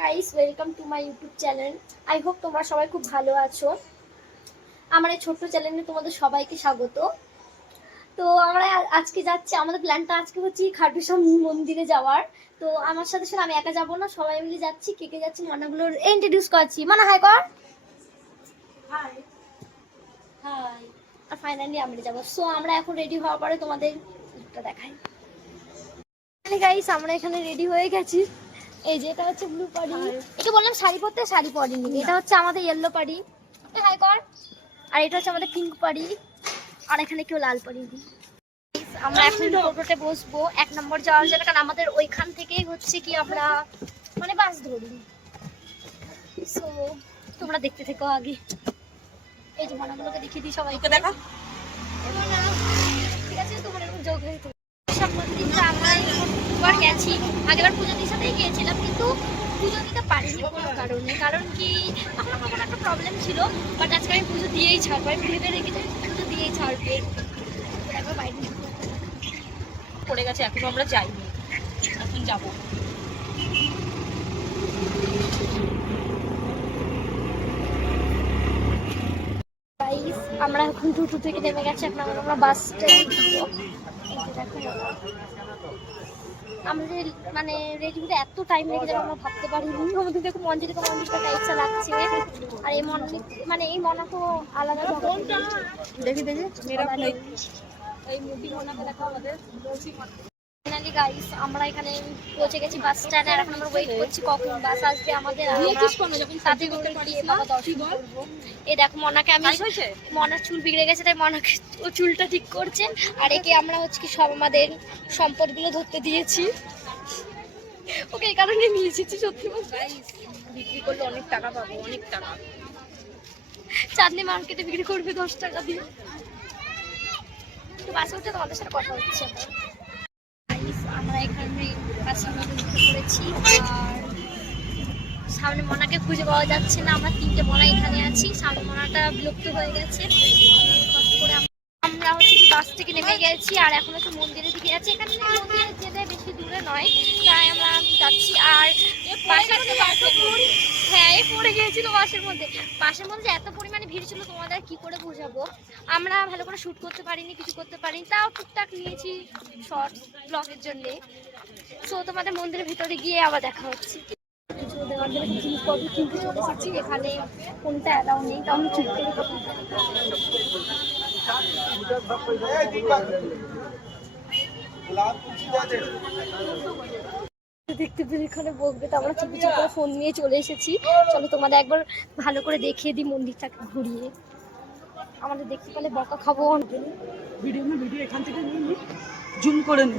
Guys, welcome to my YouTube channel. I hope তোমরা সবাই খুব ভালো আছো। আমার এই ছোট্ট চ্যানেলে তোমাদের সবাইকে স্বাগত। তো আমরা আজকে যাচ্ছি, আমাদের প্ল্যানটা আজকে হচ্ছে খাটুশ্যাম মন্দিরে যাওয়ার। তো আমার সাথে সাথে আমি একা যাবো না, সবাই মিলে যাচ্ছি। কে কে যাচ্ছি মানাগুলোর ইন্ট্রোডিউস করছি। মানা হাই কর। High high. আর ফাইনালি আমরা যাবো। সো আমরা এখন রেডি হওয়ার পরে তোমাদের লুকটা দেখাই। গাইস, আমরা এখানে রেডি হয়ে গেছি। এই যে এটা হচ্ছে ব্লু পাড়ি, এটা বললাম শাড়ি পরতে, শাড়ি পরিনি। এটা হচ্ছে আমাদের ইয়েলো পাড়ি, হাই কর। আর এটা হচ্ছে আমাদের পিঙ্ক পাড়ি, আর এখানে কেউ লাল পাড়ি। আমরা এখন টোটোতে বসবো, 1 নম্বর যাওয়ার জন্য, কারণ আমাদের ওইখান থেকেই হচ্ছে কি আমরা মানে বাস ধরি। সো তোমরা দেখতে থেকো আগে। এই যে মানাগুলোকে দেখিয়ে দিই সবাইকে, দেখা ঠিক আছে? তোমার এরকম যোগ হয়ে মন্দিরটা আমরা দুবার গেছি, আগেবার পুজো দির সাথেই গিয়েছিলাম, কিন্তু পুজো দিতে পারিনি কোনো কারণে। কারণ কি আমার কোনো একটা প্রবলেম ছিল, বাট আজকে আমি পুজো দিয়েই ছাড়বো। আমি ভেবে রেখেছি পুজো দিয়েই ছাড়বে। একবার বাইরে পড়ে গেছে, এখনো আমরা যাইনি, এখন যাবো। আমরা এখন টোটো থেকে নেমে গেছি, এখন আমরা বাস স্ট্যান্ড। আমাদের মানে রেডি হতে এত টাইম লেগে যাবে আমরা ভাবতে পারিনি। আমাদের দেখো মন্দিরটা টাইপসা লাগছে। আর এই মন্দির মানে এই মনা তো আলাদা। দেখি এই মুভি মনাকে দেখা আমাদের। ফাইনালি গাইস, আমরা এখানে পৌঁছে গেছি বাস স্ট্যান্ডে। আর এখন আমরা ওয়েট করছি কখন বাস আসবে আমাদের। সাথে করতে গিয়ে বাবা দর্শন করবো। এই দেখো মনাকে, আমি মনার চুল বিগড়ে গেছে তাই মনাকে ও চুলটা ঠিক করছে। আর একে আমরা হচ্ছে কি সব আমাদের সম্পদগুলো ধরতে দিয়েছি। ওকে এই কারণে নিয়ে এসেছি। সত্যি বিক্রি করলে অনেক টাকা পাবো, অনেক টাকা। চাঁদনি মার্কেটে বিক্রি করবে 10 টাকা দিয়ে। তো বাসে উঠে তোমাদের সাথে কথা হচ্ছে। আমরা এখানে বাসের মধ্যে উঠে পড়েছি। আর সামনে মনাকে খুঁজে পাওয়া যাচ্ছে না। আমরা 3টে মনা এখানে আছি। সামনে মনাটা বিলুপ্ত হয়ে গেছে। কষ্ট করে আমরা হচ্ছে কি বাস থেকে নেমে গেছি। আর এখন হচ্ছে মন্দিরের দিকে যাচ্ছি। এখানে মন্দিরে যেতে বেশি দূরে নয়, তাই আমরা যাচ্ছি। আর বাসের মধ্যে হ্যাঁ, এই পড়ে গিয়েছিল বাসের মধ্যে। বাসের মধ্যে এত পরিমাণে ভিড় ছিল, তোমাদের কি করে বোঝাবো। আমরা ভালো করে শুট করতে পারিনি, কিছু করতে পারিনি, তাও টুকটাক নিয়েছি শর্ট ব্লগের জন্যে। সো তোমাদের মন্দিরের ভিতরে গিয়ে আবার দেখা হচ্ছে। কিছু দেওয়ার জন্য জিনিসপত্র কিনতে চলে এসেছি। এখানে কোনটা অ্যালাউ নেই, তাও আমি ঠিক করে দেখতে পেলে এখানে বকবে, তো আমরা চুপি চুপ করে ফোন নিয়ে চলে এসেছি। চলো তোমাদের একবার ভালো করে দেখিয়ে দিই মন্দিরটাকে ঘুরিয়ে। আমাদের দেখতে পেলে বকা খাবো। ভিডিও এখান থেকে জুম করে নি।